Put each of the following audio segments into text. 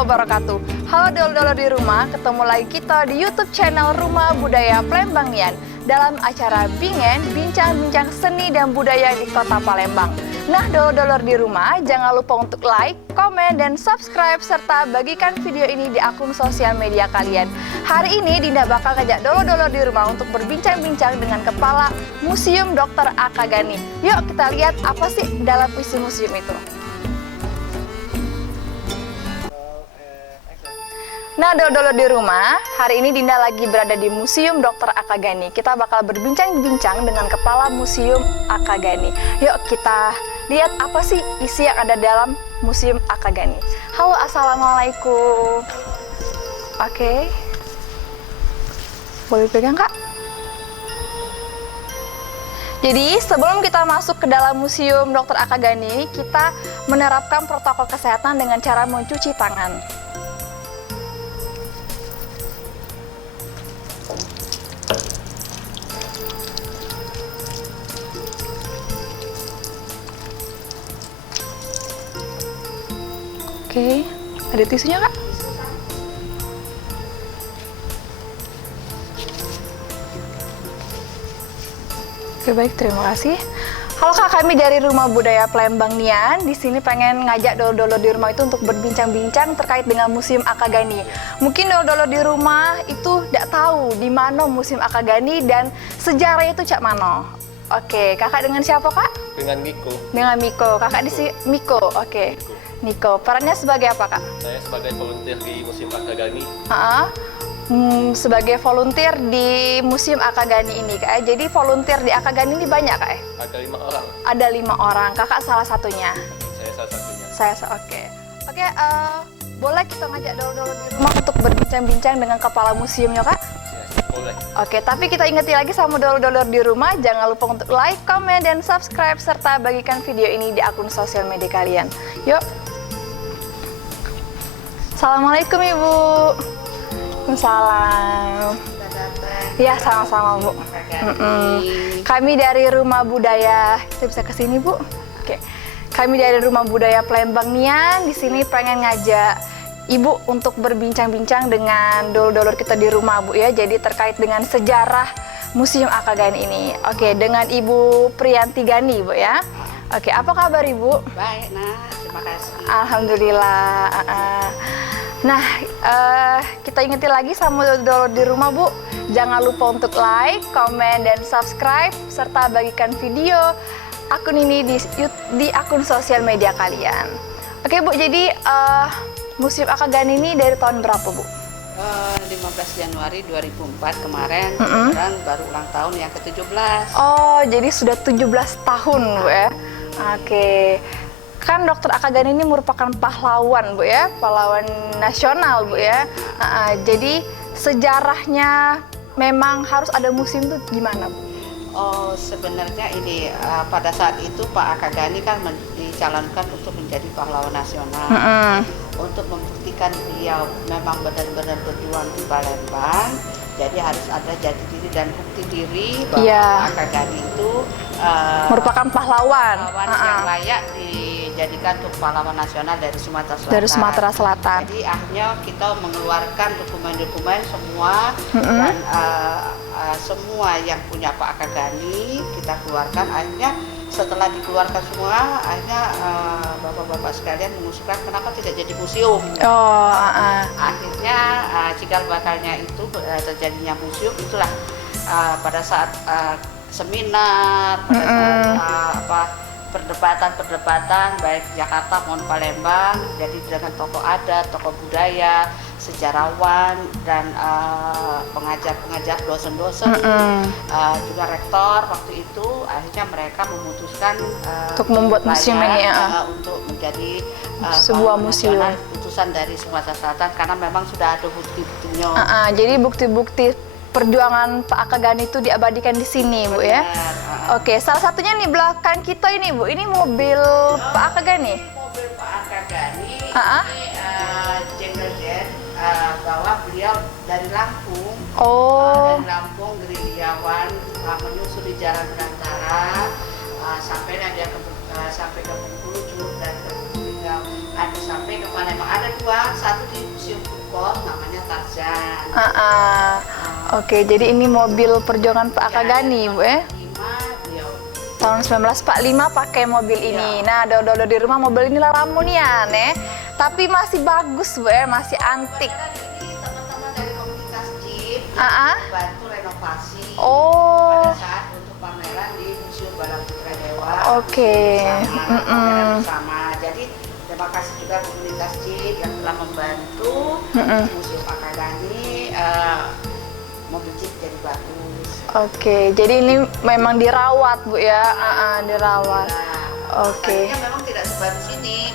wabarakatuh. Halo dulur-dulur di rumah, ketemu lagi kita di YouTube channel Rumah Budaya Palembang Nian dalam acara Bingen, bincang-bincang seni dan budaya di Kota Palembang. Nah, dulur-dulur di rumah, jangan lupa untuk like, komen, dan subscribe serta bagikan video ini di akun sosial media kalian. Hari ini Dinda bakal ngajak dulur-dulur di rumah untuk berbincang-bincang dengan Kepala Museum Dr. Akagani. Yuk kita lihat apa sih dalam isi museum itu. Nah, dulur-dulur di rumah, hari ini Dinda lagi berada di Museum Dr. Akagani. Kita bakal berbincang-bincang dengan Kepala Museum Akagani. Yuk kita lihat apa sih isi yang ada dalam Museum Akagani. Halo, assalamualaikum. Oke. Boleh pegang, Kak? Jadi sebelum kita masuk ke dalam Museum Dr. Akagani, kita menerapkan protokol kesehatan dengan cara mencuci tangan. Oke, ada tisunya, Kak? Oke, baik, terima kasih. Halo Kak, kami dari Rumah Budaya Palembang Nian. Di sini pengen ngajak dulur-dulur di rumah itu untuk berbincang-bincang terkait dengan Museum Akagani. Mungkin dulur-dulur di rumah itu tidak tahu di mana Museum Akagani dan sejarahnya itu cak mano. Oke, Kakak dengan siapa, Kak? Dengan Miko. Dengan Miko. Kakak di sini Miko. Oke. Niko, perannya sebagai apa, Kak? Saya sebagai volunteer di Museum Akagani. Sebagai volunteer di Museum Akagani ini, Kak. Jadi volunteer di Akagani ini banyak, Kak? Ada 5 orang. Ada 5 orang. Kakak salah satunya. Saya salah satunya. Oke. Boleh kita ngajak dulur-dulur di rumah untuk berbincang-bincang dengan Kepala Museumnya, Kak? Ya, boleh. Oke, tapi kita ingeti lagi sama dulur-dulur di rumah, jangan lupa untuk like, komen, dan subscribe serta bagikan video ini di akun sosial media kalian. Yuk. Assalamualaikum, Ibu. Waalaikumsalam. Ya, sama-sama, Bu. Kami dari Rumah Budaya, kita bisa ke sini, Bu. Oke. Kami dari Rumah Budaya Palembang Nian di sini pengen ngajak Ibu untuk berbincang-bincang dengan dulur-dulur kita di rumah, Bu, ya. Jadi terkait dengan sejarah Museum Akagani ini. Oke, dengan Ibu Priyanti Gani, Bu, ya. Oke, apa kabar, Ibu? Baik, nah, terima kasih. Alhamdulillah. Nah, kita ingetin lagi sama dulur di rumah, Bu. Jangan lupa untuk like, komen, dan subscribe serta bagikan video akun ini di akun sosial media kalian. Oke, Bu. Jadi Museum Akagani ini dari tahun berapa, Bu? 15 Januari 2004 kemarin, kebetulan baru ulang tahun yang ke-17. Oh, jadi sudah 17 tahun, Bu, ya. Oke. Kan Dr. Akagani ini merupakan pahlawan, Bu, ya, pahlawan nasional, Bu, ya. Jadi sejarahnya memang harus ada museum itu gimana, Bu? Oh, sebenarnya ini pada saat itu Pak Akagani kan dicalonkan untuk menjadi pahlawan nasional. Untuk membuktikan beliau memang benar-benar berjuang di Palembang. Jadi harus ada jati diri dan bukti diri bahwa Pak Akagani itu merupakan pahlawan yang layak dijadikan untuk pahlawan nasional dari Sumatera Selatan. Dari Sumatera Selatan. Jadi akhirnya kita mengeluarkan dokumen-dokumen semua dan semua yang punya Pak Akagani kita keluarkan. Akhirnya setelah dikeluarkan semua, akhirnya bapak-bapak sekalian mengusulkan kenapa tidak jadi museum. Akhirnya cikal bakalnya itu terjadinya museum itulah pada saat seminar, pada saat perdebatan baik Jakarta maupun Palembang. Jadi dengan tokoh adat, tokoh budaya, sejarawan, dan pengajar-pengajar, dosen-dosen, juga rektor waktu itu, akhirnya mereka memutuskan untuk membuat museum ini untuk menjadi sebuah museum. Keputusan dari Sumatera Selatan karena memang sudah ada bukti-buktinya. Jadi bukti-bukti perjuangan Pak Akagani itu diabadikan di sini, Bu, ya. Oke, salah satunya nih belakang kita ini, Bu. Ini mobil Pak Akagani. Mobil Pak Akagani ini Jenderal Jen bahwa beliau dari Lampung. Dari Lampung, gerilyawan, menyusuri jalan Belantara sampai dia sampai ke Bengkulu dan ke Bengkulu. ada sampai ke Palembang. Ada dua, satu di Museum Bukom namanya Tarzan. Oke, jadi ini mobil perjuangan Pak Akagani, Bu ya? 5 beliau. Tahun 1945 pakai mobil ini. Nah, dodol di rumah mobil ini lah Ramunian ya. Tapi masih bagus, Bu ya, masih antik. Ini teman-teman dari komunitas Jeep bantu renovasi pada saat untuk pameran di Museum Balap Putra Dewa. Oke. Pameran bersama. Jadi terima kasih juga komunitas Jeep yang telah membantu Museum Akagani mobil Jeep jadi bagus. Oke, jadi ini memang dirawat, Bu ya? Dirawat. Oke. Tadinya memang tidak sebagus ini.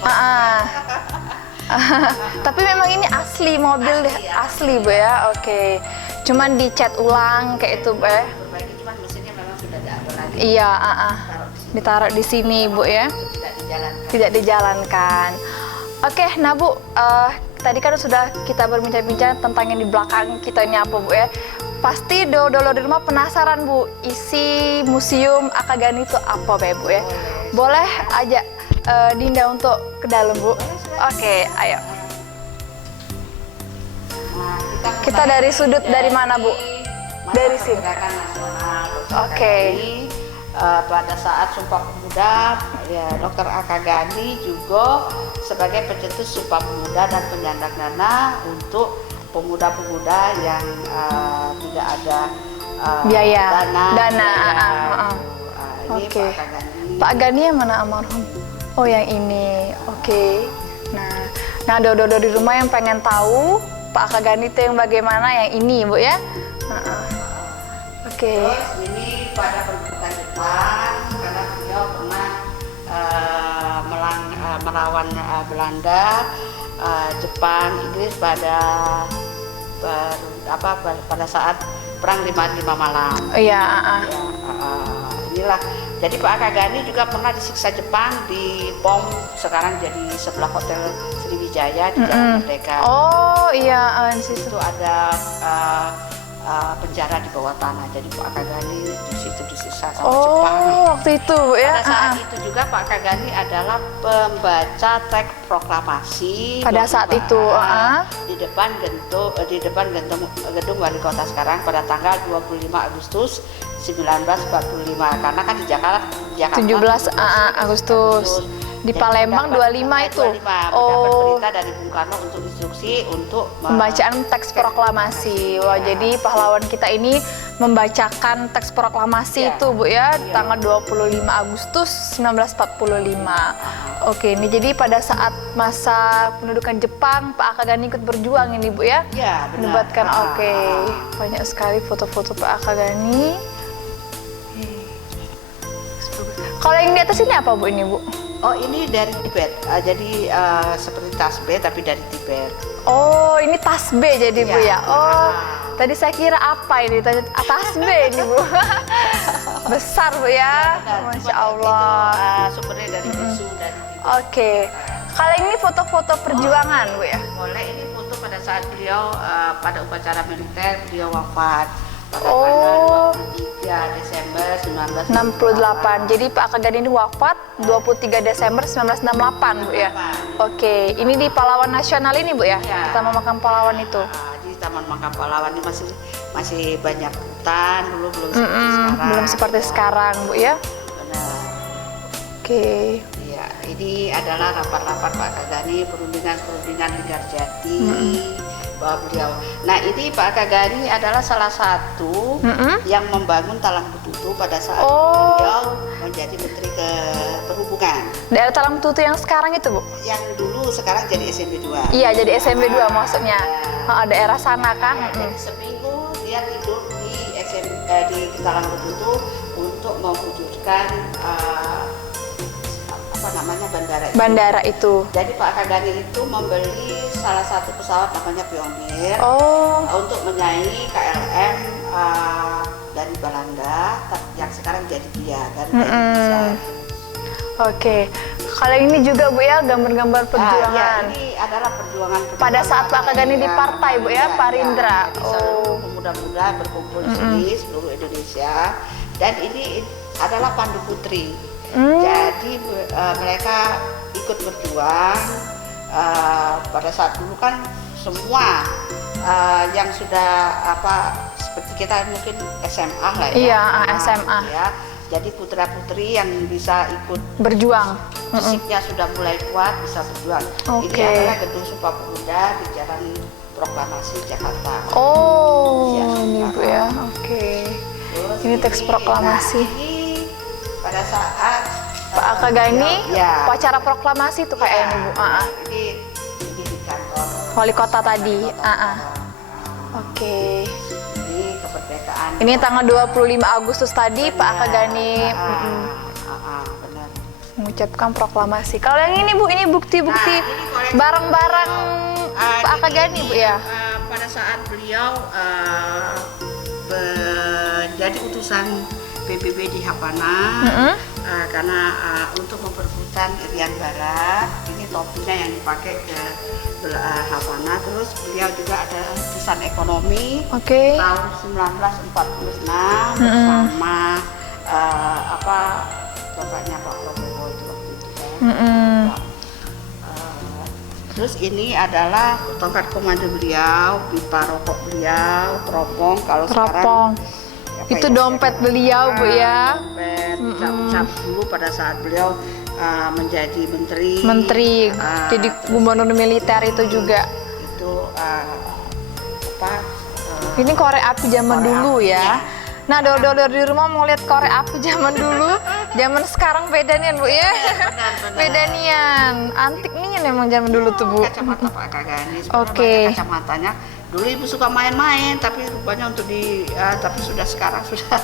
Tapi memang ini asli mobil deh, asli Bu ya. Oke. Cuman dicat ulang kayak itu, Bu ya. Berbaiki, cuman mesinnya memang sudah tidak ada lagi. Iya, Taruh di sini. ditaruh di sini, Bu ya. Tidak dijalankan. Tidak dijalankan. Oke, nah Bu, tadi kan sudah kita berbincang-bincang tentang yang di belakang kita ini apa, Bu ya. Pasti dolo di rumah penasaran, Bu, isi museum Akagani itu apa, Bu ya? Boleh ajak Dinda untuk ke dalam, Bu? Oke, ayo. Nah, Kita dari sudut dari mana, Bu? Dari sini. Gerakan Nasional. Oke. Pada saat Sumpah Pemuda, ya, Dr. Akagani juga sebagai pencetus Sumpah Pemuda dan penyandang dana untuk pemuda-pemuda yang tidak ada Biaya. dana. Ini Oke. Pak Akagani. Pak Agani yang mana almarhum? Oh, yang ini. Oke. Nah, dodo di rumah yang pengen tahu Pak Akagani itu yang bagaimana, yang ini, Bu ya. Oke. Terus ini pada pendudukan Jepang karena beliau pernah melawan Belanda, Jepang, Inggris pada saat perang 55 Malam. Iya. Inilah. Jadi Pak Akagani juga pernah disiksa Jepang di bom sekarang jadi sebelah Hotel Sriwijaya di Jalan Merdeka. Oh iya, di situ. Itu ada penjara di bawah tanah. Jadi Pak Akagani di situ disiksa sama Jepang. Oh, waktu itu, Bu ya. Pada saat itu juga Pak Akagani adalah pembaca teks proklamasi. Pada saat itu, di depan gedung wali kota sekarang pada tanggal 25 Agustus 1945. Karena kan di Jakarta 17 Agustus. Di Jadi Palembang mendapat 25 itu. 25, Oh, mendapat perintah dari Bung Karno untuk instruksi untuk pembacaan teks proklamasi. Wah, jadi pahlawan kita ini membacakan teks proklamasi itu, Bu ya, tanggal 25 Agustus 1945. Oke, ini jadi pada saat masa pendudukan Jepang, Pak Akagani ikut berjuang ini, Bu ya. Ya, benar. Melibatkan, oke. Banyak sekali foto-foto Pak Akagani. Kalau yang di atas ini apa, Bu, ini, Bu? Oh, ini dari Tibet. Jadi seperti tasbih tapi dari Tibet. Oh, ini tasbih jadi, Bu Ya. ya. Oh, tadi saya kira apa ini? Tasbih ini, Bu. Besar, Bu ya. Masya Allah. Itu sumbernya dari bisu dari Tibet. Oke. Kalau ini foto-foto perjuangan, Bu ya. Boleh, ini foto pada saat beliau pada upacara militer beliau wafat pada Oh. tanggal 23 Desember 68. Jadi Pak Akagani ini wafat 23 Desember 1968, Bu ya. Oke, ini di Pahlawan Nasional ini, Bu ya. Ya. Taman Makam Pahlawan itu. Di Taman Makam Pahlawan ini masih banyak hutan, belum seperti sekarang. Belum seperti sekarang, Bu ya. Benar. Oke. Iya, ini adalah rapat-rapat Pak Akagani, perundingan Linggarjati bahwa beliau. Nah, ini Pak Akagani adalah salah satu yang membangun Talang Betutu pada saat beliau menjadi Menteri Perhubungan. Daerah Talang Betutu yang sekarang itu, Bu? Yang dulu sekarang jadi SMP 2. Iya, jadi SMP 2 maksudnya. Daerah sana kan. Jadi seminggu dia tidur di Talang Betutu untuk mewujudkan bandara itu. Jadi Pak Akagani itu membeli salah satu pesawat namanya Pioneer untuk menyaingi KLM dari Belanda yang sekarang jadi dia dari Indonesia. Oke, kalau ini juga, Bu ya, gambar-gambar perjuangan. Ini adalah perjuangan pada saat Pak Akagani di partai, Bu ya, Parindra. Seluruh pemuda-pemuda berkumpul di sini seluruh Indonesia, dan ini adalah Pandu Putri. Jadi mereka ikut berjuang pada saat dulu kan semua yang sudah seperti kita mungkin SMA lah ya. Iya, SMA. Ya. Jadi putra-putri yang bisa ikut Berjuang. fisiknya sudah mulai kuat bisa berjuang. Oke. Ini adalah Gedung Sumpah Pemuda di Jalan Proklamasi Jakarta. Oh, Ya, ini Bu ya. Oke. Terus Ini teks proklamasi. Nah, ini pada saat Pak Aka Gani, ya, upacara proklamasi tuh kayak ini Bu. ini di kantor Wali kota tadi. Kota. Oke. Ini kemerdekaan. Ini tanggal 25 Agustus tadi Pak Aka Gani Benar. mengucapkan proklamasi. Kalau yang ini Bu, ini bukti-bukti Nah, ini koleksi barang-barang Pak Aka jadi Gani Bu ya. Pada saat beliau menjadi utusan PBB di Havana, karena untuk memperebutkan Irian Barat, ini topinya yang dipakai ke Havana. Terus beliau juga ada utusan ekonomi Oke. tahun 1946 bersama bapaknya Pak Prabowo itu waktu itu kan. Terus ini adalah tongkat komando beliau, pipa rokok beliau, teropong. Kalau Teropong. sekarang Itu dompet beliau Bu ya. Dompet, cap-cap dulu pada saat beliau menjadi menteri. Menteri, jadi gubernur militer itu juga. Itu Ini korek api zaman korek dulu api, ya. Nah, dodol di rumah mau lihat korek api zaman dulu, zaman sekarang beda nih Bu ya. benar. Beda nian, antik nih emang zaman dulu tuh Bu. Kacamata Pak Aka Gani. Oke. Kacamatanya. Dulu ibu suka main-main, tapi rupanya untuk tapi sudah sekarang sudah.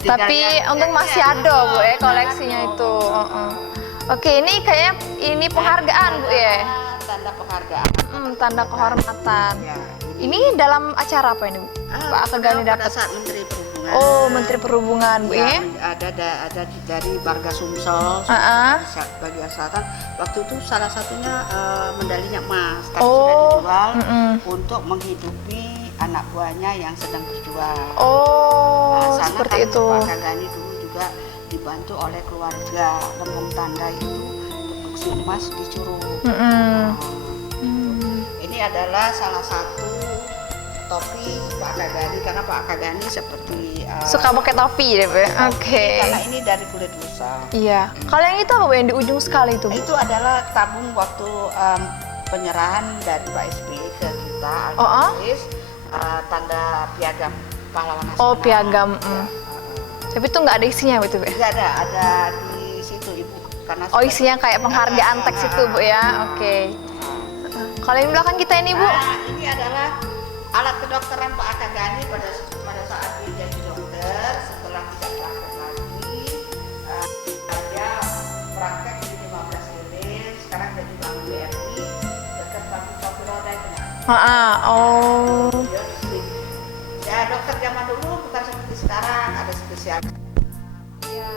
Tapi untung masih ada Bu ya koleksinya itu. Oke, ini kayaknya ini penghargaan Bu ya. Tanda penghargaan. Tanda kehormatan. Ya, Ini dalam acara apa ini Bu? Pak Aka Gani pada dapat. saat Menteri Perhubungan. Oh, Menteri Perhubungan Bu ya. Ada dari Barga Sumsel, bagian selatan. Waktu itu salah satunya medalinya emas, tapi sudah dijual untuk menghidupi anak buahnya yang sedang berjuang. Oh, Sana seperti kan itu. Pak Aka Gani dulu juga dibantu oleh keluarga. Lembong tanda itu produksi emas di Curug. Ini adalah salah satu topi Pak Aka Gani, karena Pak Aka Gani seperti Suka pakai topi deh Bu. Oke. karena ini dari kulit rusa. Iya. Kalau yang itu apa Bu? Yang di ujung sekali itu Bu? Itu adalah tabung waktu penyerahan dari Pak SBY ke kita, tanda piagam pahlawan nasional. Oh, piagam. Ya. Tapi itu nggak ada isinya Bu itu Bu? Tidak ada di situ Ibu, karena Oh, isinya kayak penghargaan teks itu Bu ya. Oke. Kalau yang belakang kita ini Bu? Nah, ini adalah alat kedokteran Pak Aka Gani pada saat dia jadi dokter, setelah tidak praktek lagi. Dia praktek di 15 unit, sekarang jadi Bank BRI, dekat Paku Roda itu. Oh. Dia di sini. Ya, dokter zaman dulu bukan seperti sekarang, ada spesial. Ya,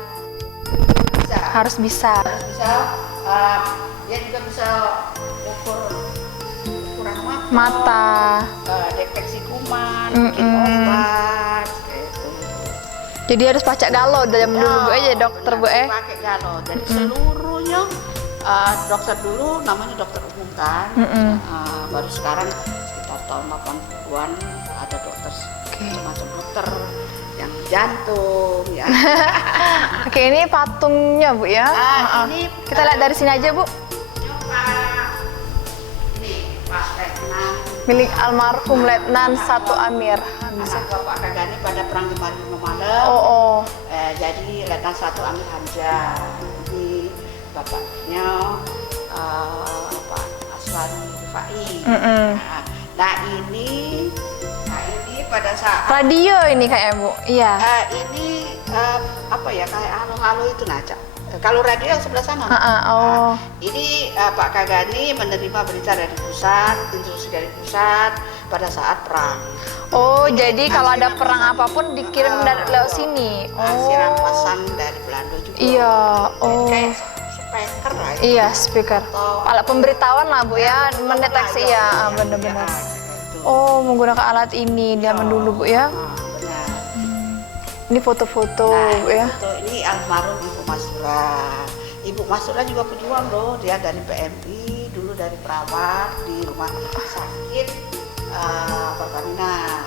Harus bisa. Dia juga bisa ukur ukuran Mata. deteksi kuman, bikin obat, gitu. Jadi harus pacak galau dalam dulu Bu aja dokter Bu Pakai galau. Jadi seluruhnya dokter dulu namanya dokter umum kan. Baru sekarang sekitar tahun 80-an ada dokter macam dokter yang jantung ya. Oke, ini patungnya Bu ya. Ini Kita lihat dari sini aja Bu. Pak Letnan Milik almarhum Letnan 1 Amir. anak Pak Aka Gani pada perang 55 Malam. Jadi Letnan 1 Amir Hamzah. Ini bapaknya Pak Aswari Rifai. Nah ini pada saat Radio ini kayak Bu. Iya. ini kayak halo-halo itu Naca. Kalau radio yang sebelah sana. Ini Pak Aka Gani menerima berita dari pusat, instruksi dari pusat pada saat perang. Oh, jadi kalau ada perang apapun dikirim dari lewat sini. Siaran pasan dari Belanda juga. Iya. Kayak speaker lah. Iya, speaker. Alat pemberitahuan lah Bu ya, mendeteksi ya, benar-benar. Oh, menggunakan alat ini zaman dulu Bu ya. Benar. Ini foto-foto Bu ya. Ini almarhum Ibu Masura. Ibu Masura juga pejuang loh, dia dari PMI dulu dari perawat di rumah sakit Pertamina.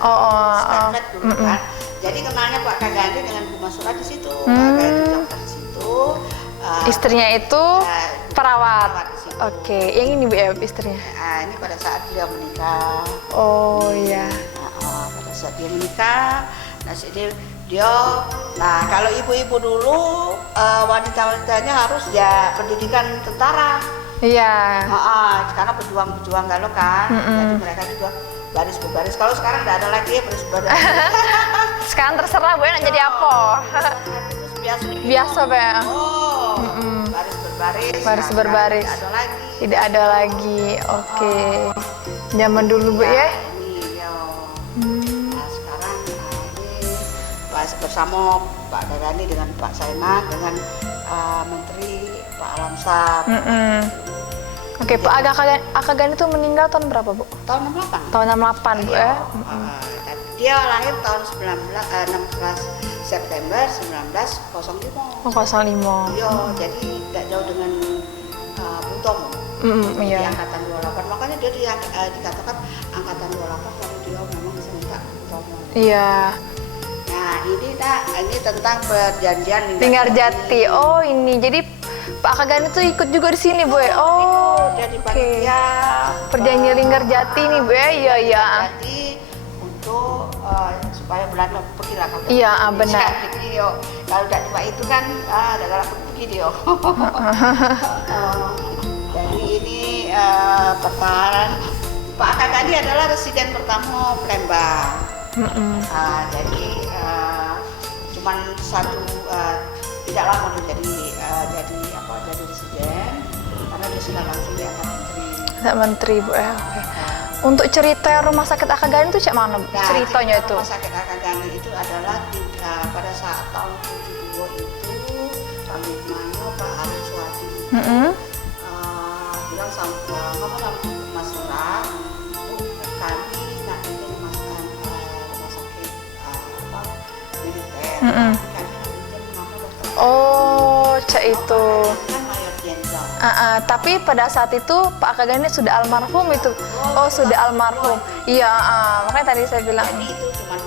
Stempet dulu kan. Jadi kenalnya Pak Kagani dengan Bu Masura di situ. Pak Kagani dokter di situ. Istrinya itu perawat. Di situ. Oke, yang ini Bu ya istrinya. Ini pada saat beliau menikah. Oh iya. Pada saat dia menikah, nah kalau ibu-ibu dulu wanita-wanitanya harus ya pendidikan tentara. Iya. Karena berjuang galau kan. Jadi mereka juga baris berbaris. Kalau sekarang nggak ada lagi ya baris berbaris. Sekarang terserah Bu ya nak jadi apa. Biasa Bu ya. Baris berbaris. Baris berbaris. Tidak ada lagi. Tidak ada lagi. Oke. Zaman dulu Bu ya. Nah sekarang ini bersama Pak Kagani dengan Pak Sainak dengan Menteri Pak Alamsar. Oke, Pak Akagani itu meninggal tahun berapa, Bu? Tahun 68. Tahun 68, Bu ya. Dia lahir tahun 16 September 1905. Oh, 05. Iya, jadi tidak jauh dengan Bung Tomo. Di Iya. angkatan 28. Makanya dia dikatakan angkatan 28 karena dia memang semenjak Bung Tomo. Iya. Nah, ini tentang perjanjian Linggarjati. Oh, ini. Jadi Pak Akagani tuh ikut juga di sini, Bu. Oh, jadi oke. panitia Perjanjian Linggarjati nih, Bu. Iya, iya. Jadi untuk supaya Belanda pergi lah kalau Iya, benar. Jadi kalau tidak cuma itu kan ada galak pergi dia. Jadi ini pertahanan Pak Akagani adalah residen pertama Palembang. Jadi cuman tidak lama dia jadi residen karena dia sudah langsung diangkat menteri. Menteri, Bu ya. Oke. Untuk cerita rumah sakit Akagani itu cak mana, Bu? Nah, Ceritanya cerita itu. Rumah sakit Akagani itu adalah pada saat tahun 72 itu kami mana Pak Arif Suwadi bilang sama Mas Surah, Bu, kami nak bikin rumah sakit militer. Kami nak bikin nama dokter. Oh, cak itu. Kan mayor jenderal. Tapi pada saat itu Pak Akagani sudah almarhum itu. Oh, sudah almarhum. Iya, makanya tadi saya bilang Jadi itu cuma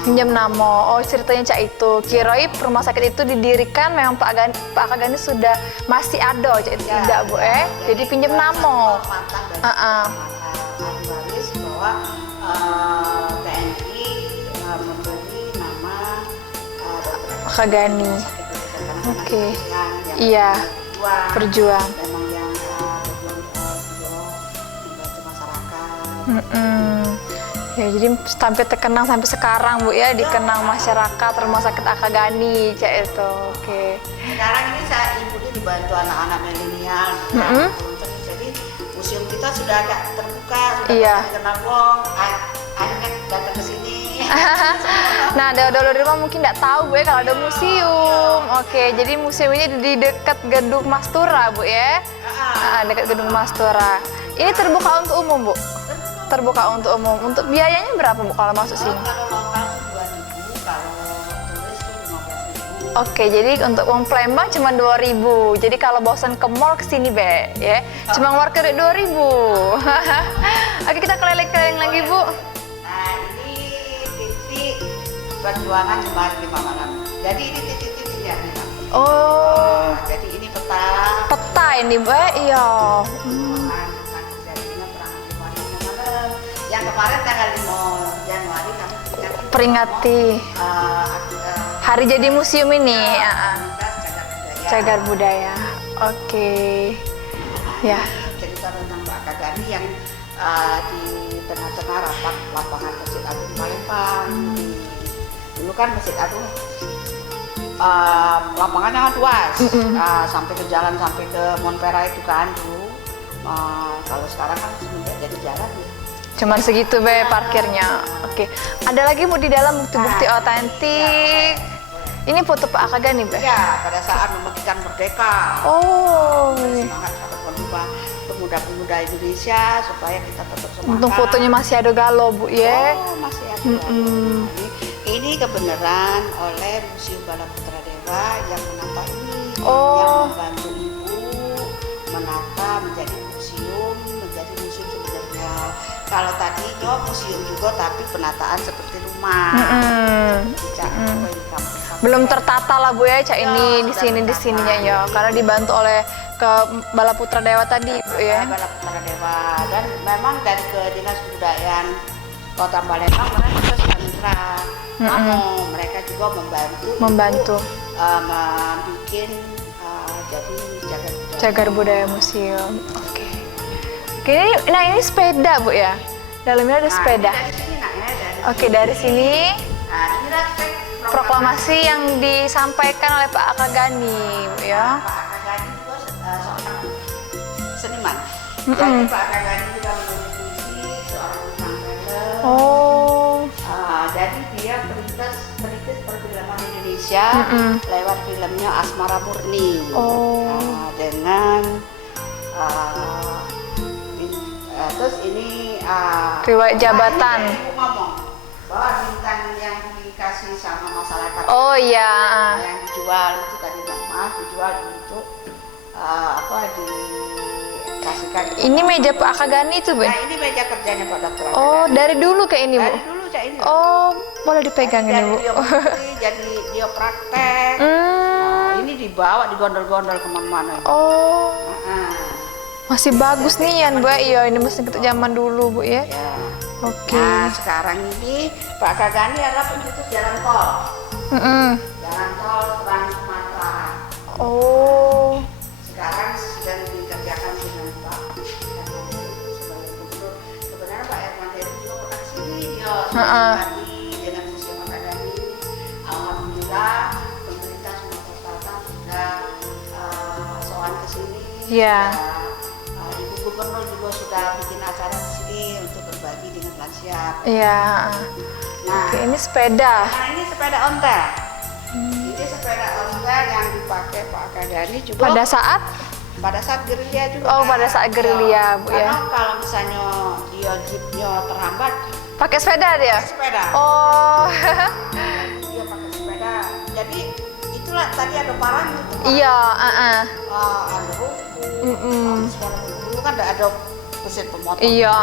pinjam nama. Oh, ceritanya cak itu. Kirain rumah sakit itu didirikan memang Pak Akagani sudah masih ada, cak itu tidak, Bu. Jadi pinjam nama. ahli waris bahwa TNI memberi nama Akagani. Oke. Iya. Perjuang. Memang yang membantu masyarakat. Ya, jadi sampai terkenang sampai sekarang, Bu ya, dikenang masyarakat rumah sakit Akagani, cak itu. Oke. Sekarang ini ibu ini dibantu anak-anak milenial. Jadi museum kita sudah agak terbuka, sudah Iya. dikenal wong. Akhirnya datang ke sini. Nah, dulu di rumah mungkin nggak tahu, Bu ya, kalau ada museum. Oke, jadi museum ini di dekat Gedung Mastura, Bu ya. Dekat Gedung Mastura. Ini terbuka untuk umum, Bu? Terbuka untuk umum. Untuk biayanya berapa, Bu, kalau masuk sini? Kalau lokal 2.000, kalau turis itu 15.000. Oke, jadi untuk uang Palembang cuma 2.000. Jadi kalau bosan ke mall kesini, Be, ya. Cuma ngeluar ke 2.000. Oke, kita keliling-keliling lagi, Bu. Nah, ini titik perjuangan Jemaat 5 Malam. Jadi ini titik-titik ya, memang. Oh, Jadi ini peta. peta ini, Bu. Iya. Terjadinya perang 5 Malam. Yang kemarin tanggal 5 Januari kami Peringati hari jadi museum ini. Cagar budaya. Oke. Ya. Cerita tentang Pak Kagani yang di tengah-tengah rapat lapangan Masjid Agung Palembang. Dulu kan Masjid Agung lapangannya kan luas, sampai ke jalan sampai ke Monpera itu kan dulu. Kalau sekarang kan semenjak jadi jalan ya. Cuman segitu, Be, parkirnya. Oke. Ada lagi, Bu, di dalam bukti-bukti otentik. Ini foto Pak Akagani, Be? Ya, pada saat membagikan merdeka. Oh. Semangat para pemuda-pemuda Indonesia supaya kita tetap semangat. Untung fotonya masih ada galau, Bu, ya. Oh, masih ada. Ini kebenaran oleh Museum Bala Putra Dewa yang menata ini, yang Oh. membantu ibu menata menjadi museum sebenarnya. Kalau tadi itu museum juga tapi penataan seperti rumah. Belum tertata lah Bu ya, Cak, ini di sininya ya, karena dibantu oleh ke Bala Putra Dewa tadi Bu ya. Bala Putra Dewa, dan memang dari ke Dinas Kebudayaan Kota Palembang mereka juga sudah mitra. Mereka juga membantu membuat jadi Cagar Budaya Museum. Oke. Nah ini sepeda Bu ya, dalamnya ada sepeda. Oke, dari sini proklamasi yang disampaikan oleh Pak Akagani Bu ya. Pak Akagani juga seorang seniman. Jadi Pak Akagani juga menulis puisi, seorang tukang film. Oh. Jadi dia perintis perfilman Indonesia lewat filmnya Asmara Murni. Dengan terus ini riwayat jabatan. Ibu ngomong bahwa bintang yang dikasih sama masyarakat. Oh iya. Yang dijual itu tadi emas dijual untuk dikasihkan. Ini meja Pak Akagani itu Bu? Nah ini meja kerjanya Pak Dr. Akagani. Oh dari dulu kayak ini Bu? Dari dulu Cak ini. Oh boleh dipegang ini Bu? Jadi dia praktek. Ini dibawa digondol-gondol kemana-mana. Oh. Masih bagus nih Yan Bu. Iya ini mesin ketuk zaman dulu Bu ya. Oke. Nah sekarang ini Pak Akagani adalah pencetus jalan tol. Jalan tol Trans Sumatera. Oh. Sekarang sedang dikerjakan dengan Pak Hermanto sebagai gubernur. Sebenarnya Pak Hermanto itu juga pernah kesini dia dengan Museum Akagani. Alhamdulillah pemerintah Sumatera Selatan sudah soal ke sini. Iya. Ibu Gubernur juga sudah bikin acara di sini untuk berbagi dengan lansia. Iya. Nah, oke, ini sepeda. Nah ini sepeda ontel. Ini sepeda ontel yang dipakai Pak Akagani juga. Pada saat gerilya juga. Oh, pada saat gerilya Bu ya. Karena kalau misalnya dia jeepnya terhambat, pakai sepeda dia? Pakai sepeda. Oh. Dia pakai sepeda. Jadi itulah tadi ada parang itu. Iya. Ada rumput. Dulu kan ada mesin pemotong. Iya.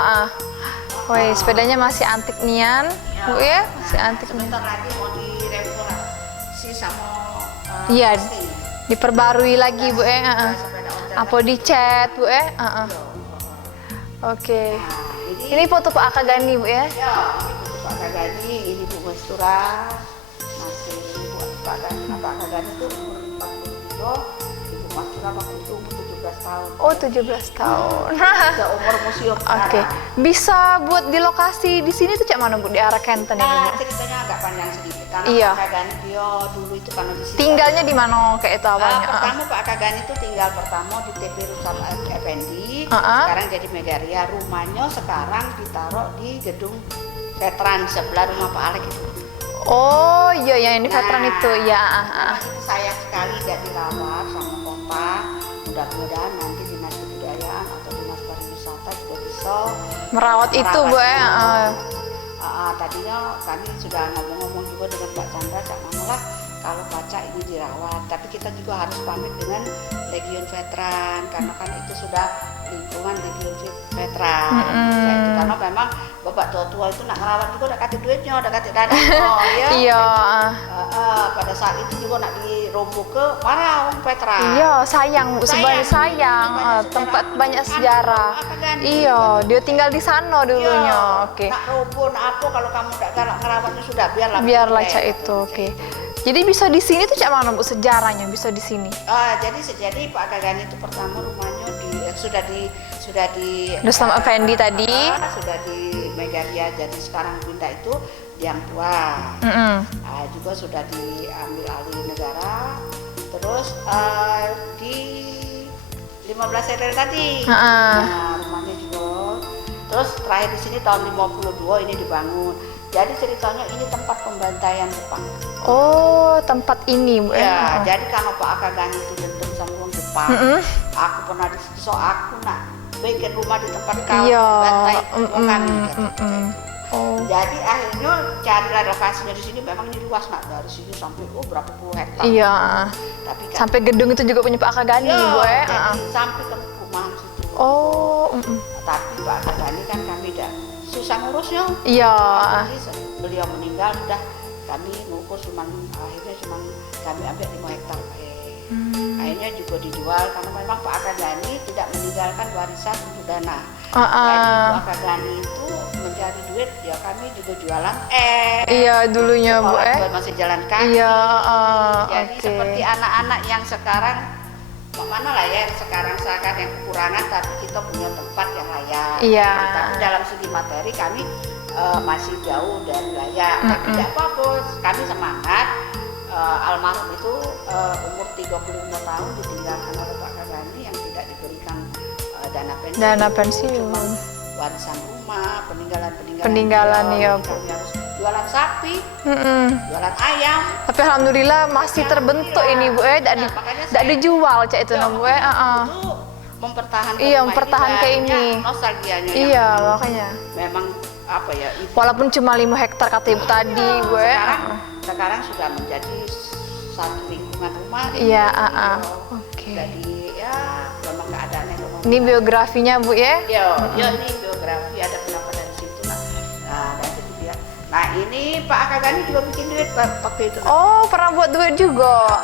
Woi, sepedanya masih antik nian, Bu ya? Masih antik nian. Sebentar lagi mau direparasi sama iya, diperbarui lagi Bu ya. Apa dicat Bu ya? Oke. Ini foto Pak Akagani Bu ya? Ya, ini foto Pak Akagani, ini Bu Mestura. Masih buat Pak Akagani itu umur 42, Ibu Mestura waktu itu umur 17 tahun. Oh 17 tahun. Udah umur museum. Oke. Bisa buat di lokasi di sini tuh cak mana Bu? Di arah Kenten ini Bu? Ceritanya agak panjang sedikit. Karena iya. Pak Akagani dia dulu itu karena di sini. Tinggalnya di mana kayak itu awalnya? Pertama Pak Akagani itu tinggal pertama di TP Rusal Effendi. Sekarang jadi Megaria. Rumahnya sekarang ditaruh di gedung Veteran sebelah rumah Pak Alek itu. Oh iya yang ini veteran itu ya. Itu sayang sekali tidak dirawat sama kota. Mudah-mudahan nanti Dinas Kebudayaan atau Dinas Pariwisata juga bisa merawat itu Bu ya. Tadinya kami sudah ngomong-ngomong juga dengan Pak Chandra, Cak Manolah kalau baca ini dirawat, tapi kita juga harus pamit dengan Legiun Veteran karena kan itu sudah lingkungan Legiun Veteran. Karena memang bapak tua-tua itu nak ngerawat juga udah kasih duitnya, udah kasih dana. Ya. Iya. Pada saat itu juga nak diroboh ke marah orang veteran. Iya, sayang Bu, sebenarnya sayang. Tempat banyak sejarah. Iya, dia tinggal di sana dulunya. Oke. Nak roboh, nak apa kalau kamu tidak galak ngerawatnya sudah biarlah cak itu. Oke. Jadi bisa di sini tuh cak mana Bu sejarahnya bisa di sini? Jadi Pak Akagani itu pertama rumahnya sudah di Rustam Effendi tadi. Sudah di Megaria, jadi sekarang pindah itu di Yang Tua. Juga sudah diambil alih negara. Terus di 15 April tadi. Rumahnya juga. Terus terakhir di sini tahun 52 ini dibangun. Jadi ceritanya ini tempat pembantaian Jepang. Oh, tempat ini Bu. Ya, jadi kalau Pak Akagani itu dendam sama orang Jepang, aku pernah di situ, so aku nak bikin rumah di tempat kau, bantai orang kami. Jadi akhirnya carilah lokasinya di sini. Memang ini luas nak, dari sini sampai berapa puluh hektar. Iya. Tapi kan, sampai gedung itu juga punya Pak Akagani Bu. Jadi sampai ke Oh, Tapi Pak Akagani kan kami tidak susah ngurusnya. iya. Jadi beliau meninggal sudah kami ngurus akhirnya kami ambil 5 hektar. Akhirnya juga dijual karena memang Pak Akagani tidak meninggalkan warisan untuk dana. Jadi Pak Akagani itu mencari duit, ya kami juga jualan Iya dulunya Bu buat masih jalan kaki. Iya, Jadi seperti anak-anak yang sekarang mana lah ya, yang sekarang yang kekurangan tapi kita punya tempat yang layak. Iya. Tapi dalam segi materi kami masih jauh dari layak. Tapi tidak apa-apa, kami semangat. Almarhum itu umur 35 tahun ditinggalkan oleh Pak Akagani yang tidak diberikan dana pensiun. Cuma warisan rumah, peninggalan ya Bu. Kami harus jualan sapi, jualan ayam. Tapi alhamdulillah masih terbentuk ini Bu tidak dijual cak itu Bu Itu mempertahankan Iya, mempertahankan ini. Nostalgianya. Iya, makanya. Memang apa ya? Walaupun cuma 5 hektar kata Ibu tadi Bu Sekarang sudah menjadi satu lingkungan rumah. Iya, Oke. Jadi ya memang keadaannya memang. Ini biografinya Bu ya? Ya ini biografi, ada kenapa dari situ nah dari itu dia. Nah ini Pak Akagani juga bikin duit waktu itu. Oh, pernah buat duit juga.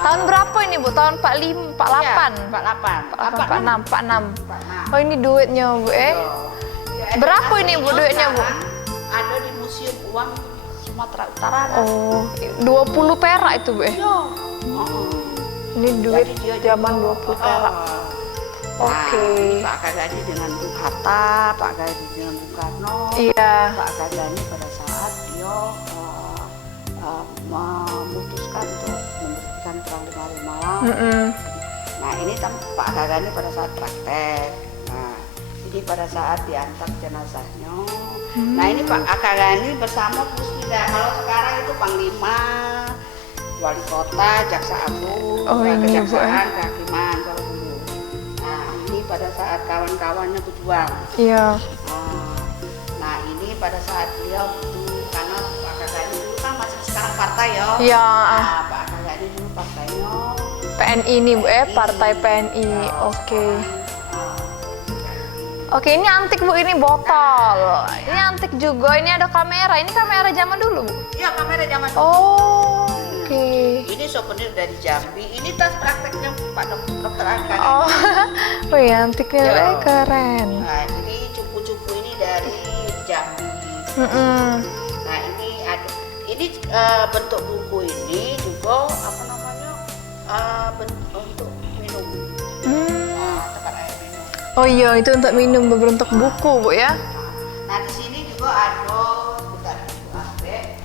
Tahun berapa ini Bu? Tahun 45, 48? 46. 46. Oh ini duitnya Bu Ya, Berapa ini Bu duitnya Bu? Ada di Museum Uang Sumatera Utara. Oh, 20 perak itu Bu Ini duit zaman 20 perak. Oke. Pak Akagani dengan Bung Hatta, Pak Akagani dengan Bung Karno. Iya. Pak Akagani pada saat dia memutuskan untuk memberikan perang 5 hari malam. Nah ini Pak Akagani pada saat praktek. Nah ini pada saat diantar jenazahnya. Nah ini Pak Akagani bersama Puspida. Kalau sekarang itu Panglima, Wali Kota, Jaksa Agung, Kejaksaan, Kehakiman kalau dulu. Nah ini pada saat kawan-kawannya berjuang. Iya. Nah ini pada saat beliau karena Pak Akagani dulu kan masih sekarang partai ya. Iya. Nah Pak Akagani dulu partainya PNI nih Bu Partai PNI. Oke. Oke, ini antik Bu, ini botol. Ini antik juga, ini ada kamera. Ini kamera zaman dulu Bu? Iya, kamera zaman dulu. Oh, oke. Ini souvenir dari Jambi. Ini tas prakteknya Pak Dokter Akagani. Oh, wih antiknya keren. Nah, jadi cupu-cupu ini dari Jambi. Nah, ini bentuk buku ini juga apa namanya untuk minum. Nah, tempat air minum. Oh iya, itu untuk minum berbentuk buku Bu ya. Nah, di sini juga ada bukan aspek.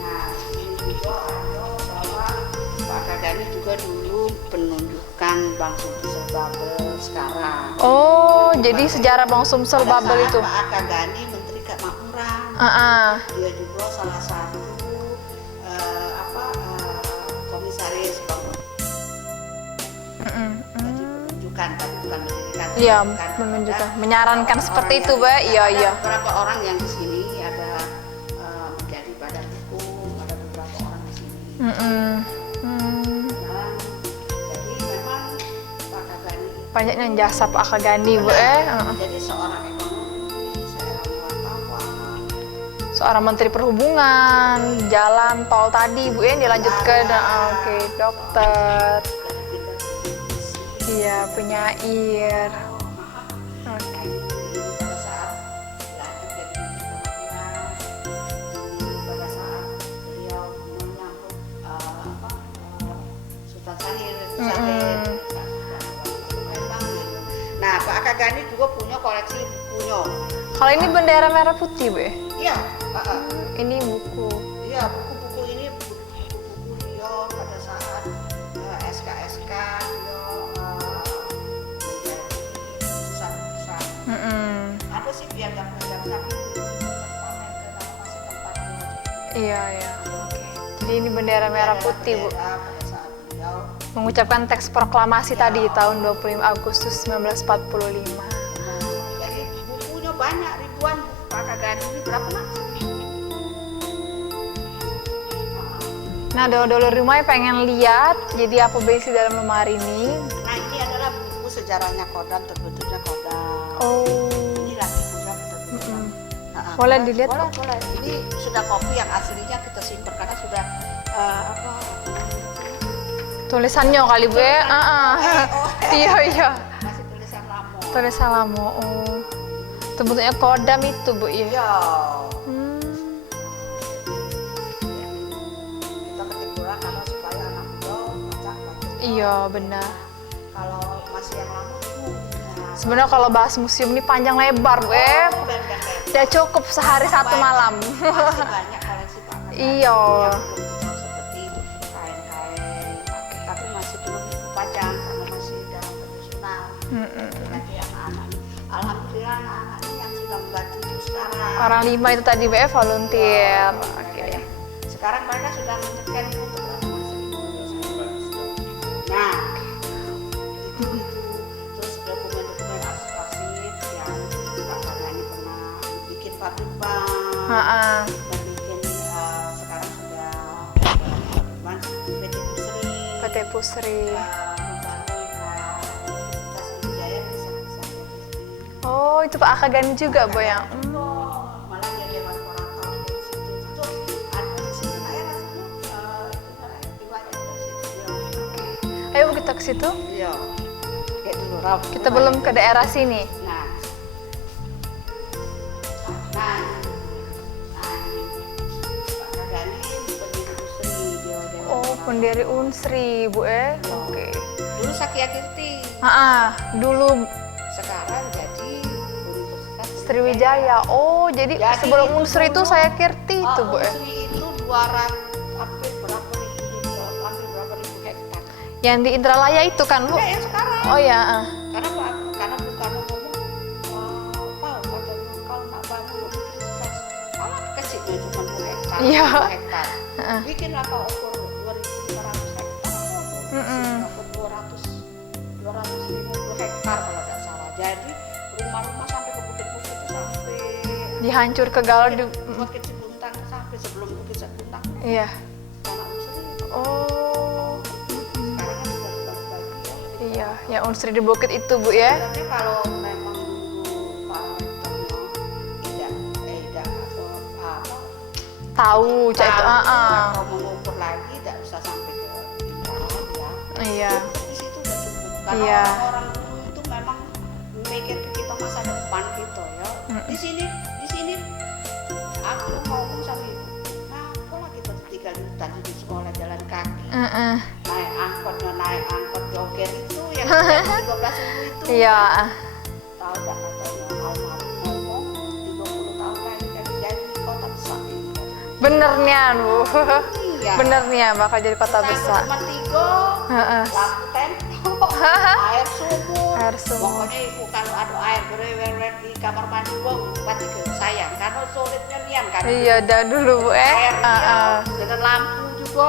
Nah, di sini juga ada bahwa Pak Akagani juga dulu penunjukan Bang Sumsel Babel sekarang. Oh, jadi sejarah Bang Sumsel Babel itu. Pak Akagani Menteri Kemakmuran. Dia juga salah satu komisaris bangunan. Jadi penunjukan tapi bukan mendirikan. Iya, menunjukkan, menyarankan seperti itu, Mbak. Iya, iya. Beberapa orang yang di sini ada menjadi badan hukum, ada beberapa orang di sini. Nah, jadi memang Pak Akagani banyak yang jasa Pak Akagani, Bu. Jadi seorang ekonomi, seorang wartawan, seorang Menteri Perhubungan, jalan tol tadi, Bu ya, dilanjutkan. Oke, dokter. Iya, penyair. Oke. Pada saat dilanjut jadi Menteri Kemakmuran, pada saat beliau menyambut Sultan Syahrir. Nah, Pak Akagani juga punya koleksi bukunya. Kalau ini bendera merah putih, Bu ya? Iya, Ini buku. Iya, buku-buku ini buku-buku dia pada saat SK-SK dia menjadi lulusan-lulusan. Ada sih piagam tapi pamer ke tempat Iya, iya. Oke. Jadi ini bendera merah putih, Bu. Pada saat beliau Mengucapkan teks proklamasi tadi tahun 25 Agustus 1945. jadi bukunya banyak ribuan. Pak Akagani ini berapa nak? Nah, dolo-dolo rumahnya pengen lihat jadi apa besi dalam lemari ini. Nah, ini adalah buku sejarahnya Kodam, terbentuknya Kodam. Oh. Inilah Kodam terbentuknya. Boleh dilihat, Boleh, Kak? boleh. Ini sudah kopi yang aslinya kita simpan karena sudah apa? Tulisannya kali Bu ya. Iya iya. Masih tulisan lama. Tulisan lama. Oh. Itu bentuknya Kodam itu Bu ya. Iya. Hmm. Kita ketik ulang karena supaya anak muda baca. Iya benar. Kalau masih yang lama itu. Sebenarnya kalau bahas museum ini panjang lebar Bu ya. Tidak cukup sehari satu malam. Masih banyak koleksi Pak. Iya. Yang belum dijual seperti kain-kain, tapi masih belum dipajang karena masih dalam penyusunan. Nanti anak-anak, alhamdulillah anak-anak ini yang sudah membantu sekarang. Orang 5 itu tadi Bu ya, volunteer. Oke. Sekarang mereka sudah menyesuaikan itu untuk Nah, itu terus dokumen-dokumen arsip yang Pak Kagani pernah bikin pabrik bank. Dan bikin sekarang sudah PT Pusri. PT Pusri. Membangun Universitas Wijaya bisa Oh, itu Pak Akagani juga Bu ya. malah dia dewan kurator di situ. Itu ada di situ daerah situ. Riwayat itu situ. Ayo kita ke situ. Iya. Kayak dulu Rap. Kita belum ke daerah sini. Nah, Pak Kagani pendiri Pusri dia dewan Oh, kurator. pendiri Unsri Bu ya. Oke. Dulu Sakya Kirti, Dulu sekarang jadi Universitas Sriwijaya. Oh, jadi Jadi sebelum itu Unsri itu dulu- saya Kirti itu Bu ya. Unsri itu 200 hampir berapa ribu hektar. Yang di Indralaya itu kan Bu? Enggak ya sekarang. Oh ya. Karena Bung Karno ngomong, Pak, katanya kalau nak bangun universitas, salah kecilnya cuma 2 hektar, Iya. 2 hektar. Bikinlah Pak ukur 2.500 hektar, atau 250 hektar kalau tidak salah. Jadi rumah-rumah sampai ke bukit-bukit itu sampai Dihancur ke galau di. Bukit Cipuntang sampai sebelum Bukit Cipuntang Iya. tanah Unsri. Oh. Sekarang kan sudah terbagi ya. Iya, yang Unsri di bukit itu Bu ya. Sebenarnya kalau memang dulu Pak Rektornya tidak atau apa Tahu cak itu. atau mengukur lagi tidak usah sampai ke Indralaya. Iya. Di situ udah cukup. Karena Iya. orang dulu itu memang mikir ke kita masa depan gitu ya. Di sini aku ngomong sama ibu, nah pola kita tinggal di hutan di sekolah jalan kaki. Naik angkot joget itu yang 13.000 itu. Iya. Tahu nggak katanya almarhum ngomong 30 tahun lagi jadi kota besar ini. Benernya Bu. Iya. Benernya bakal jadi kota Tangga besar. cuma 3, lampu tembok, air sumur. Air sumur. Pokoknya ibu kalau ada air berer di kamar mandi gua pasti sayang karena sulitnya nian kan. Iya, dah dulu Bu Air dengan lampu juga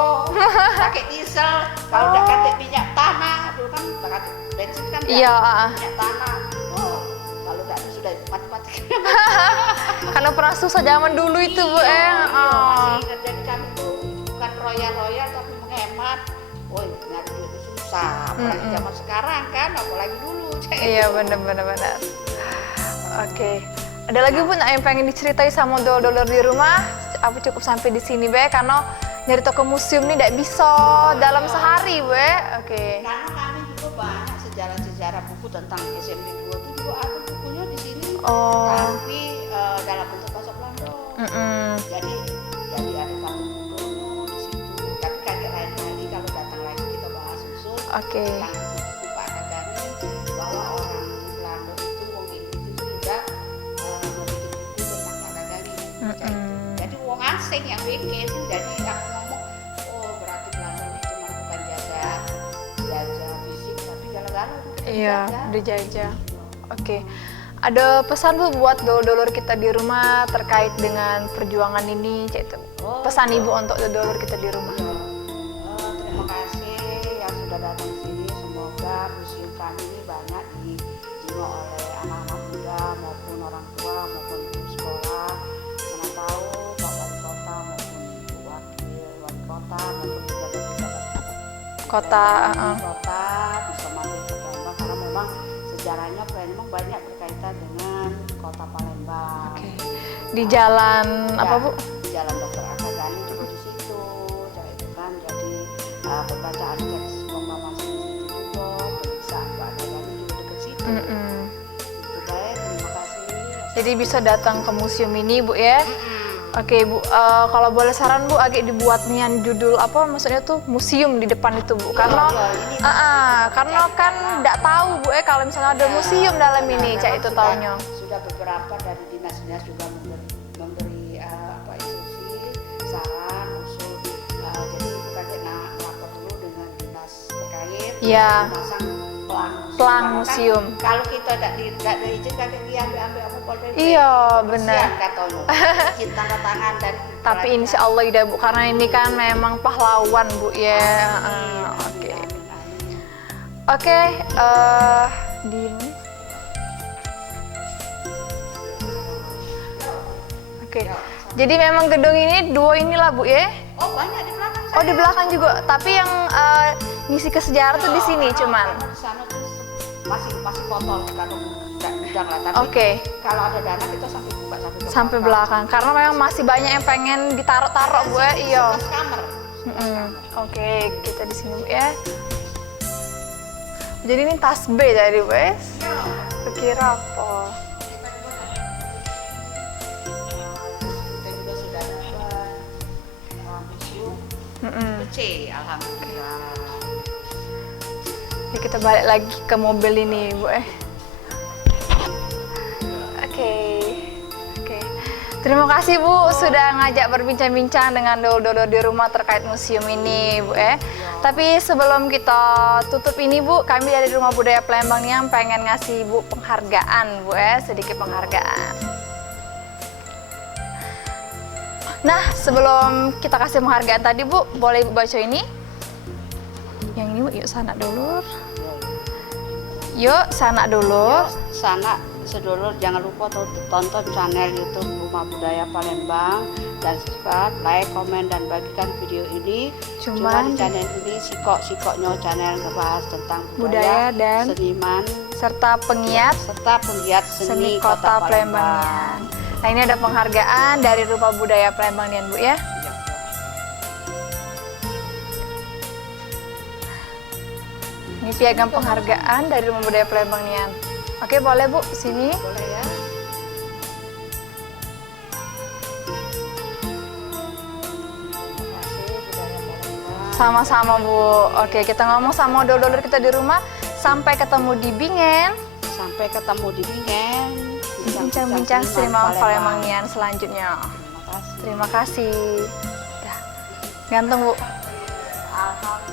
pakai diesel kalau udah ganti minyak tanah dulu kan pakai bensin kan Iya, minyak tanah. Oh, kalau nggak sudah mati-mati. Karena pernah susah zaman dulu itu Bu Masih ingat jadi kami tuh bukan royal tapi menghemat. Woi, nyari duit itu susah. Apalagi zaman sekarang kan, apalagi dulu. Iya, benar. Oke. Ada lagi Bu yang pengen diceritai sama dulur-dulur di rumah? Aku cukup sampai di sini Be, karena nyari toko museum ini tidak bisa dalam sehari Be. Oke. Karena kami juga banyak sejarah-sejarah buku tentang SMB 2 itu juga ada bukunya di sini. Oh. Tapi dalam bentuk bahasa Belanda. Jadi ada batu bukunya di situ. Tapi kayak lain lagi kalau datang lagi kita bahas khusus Oke. tentang buku Pak Kagani bahwa orang Belanda itu wong Inggris itu sudah membuat buku tentang Pak Kagani. Jadi wong asing yang bikin. Jadi aku ngomong, oh berarti Belanda ini cuma bukan jajah fisik tapi galau-galau. Iya, dijajah. Oke. Ada pesan Bu buat dulur-dulur kita di rumah terkait dengan perjuangan ini, Cik itu. Pesan Ibu untuk dulur kita di rumah. Terima kasih yang sudah datang ke sini. Semoga museum kami ini banyak dijinjau oleh anak-anak muda maupun orang tua maupun guru sekolah. Mana tahu Pak Wali Kota maupun Ibu Wakil Wali Kota maupun pejabat-pejabat Kota. kota bisa mampir ke Palembang karena memang sejarahnya Palembang banyak berkaitan dengan kota Palembang. Oke. Di jalan Ya, apa Bu? Jalan Dr. Akagani juga di situ, jadi itu kan jadi pembacaan teks proklamasi di situ juga, pemeriksaan Pak Akagani juga dekat situ. Itu baik, terima kasih. Jadi bisa datang ke museum ini Bu ya. Oke Bu, kalau boleh saran Bu, agak dibuat nian judul apa, maksudnya tuh museum di depan itu Bu, karena karena kan nggak tahu Bu kalau misalnya ada museum dalam ini, cak itu taunya. Sudah beberapa dari dinas-dinas juga memberi instruksi, saran, usul. Jadi kakek lapor dulu dengan dinas terkait, Iya. memasang pelang Pelang Karena museum. Kan, kalau kita tidak diizin kakek diambil apa polder. Iya, benar. Katanya. Izin tanda tangan dan. Tapi insya Allah tidak Bu, karena ini kan memang pahlawan Bu ya. Oke. Oke, di ini. Oke. Jadi memang gedung ini dua inilah Bu ya. Oh banyak di belakang. Oh di belakang juga, tapi yang ngisi ke sejarah tuh di sini cuman. Di sana tuh masih kotor kadang gudang lah. Tapi Oke. kalau ada dana kita sampai buka Sampai belakang, karena memang masih banyak yang pengen ditaruh-taruh Bu ya. Iya. 11 kamar. Oke, kita di sini Bu ya. Jadi ini tas B tadi Bu ya. Kira apa? Kita juga sudah dapat museum C, alhamdulillah. Jadi kita balik lagi ke mobil ini Bu ya. Oke. Terima kasih Bu sudah ngajak berbincang-bincang dengan dulur-dulur di rumah terkait museum ini Bu ya. Tapi sebelum kita tutup ini Bu, kami dari Rumah Budaya Palembang yang pengen ngasih Bu penghargaan Bu ya, sedikit penghargaan. Nah, sebelum kita kasih penghargaan tadi Bu, boleh Ibu baca ini? Yang ini Bu, yuk sanak dulur. Yuk sanak dulur. Sana sedulur jangan lupa tonton channel YouTube Rumah Budaya Palembang dan subscribe, like, komen dan bagikan video ini. Cuma di channel ini sikoknya channel ngebahas tentang budaya dan seniman serta penggiat seni Kota Palembang. Nah, ini ada penghargaan dari Rumah Budaya Palembang Bu ya. Ini piagam penghargaan dari Rumah Budaya Palembang Nian. Oke, boleh Bu, sini. Boleh ya. Terima kasih Budaya Palembang. Sama-sama Bu. Oke, kita ngomong sama dulur-dulur kita di rumah. Sampai ketemu di Bingen. Sampai ketemu di Bingen. Bincang-bincang seniman Palembang Nian selanjutnya. Terima kasih. Terima kasih. Dah. Ganteng Bu. Alhamdulillah.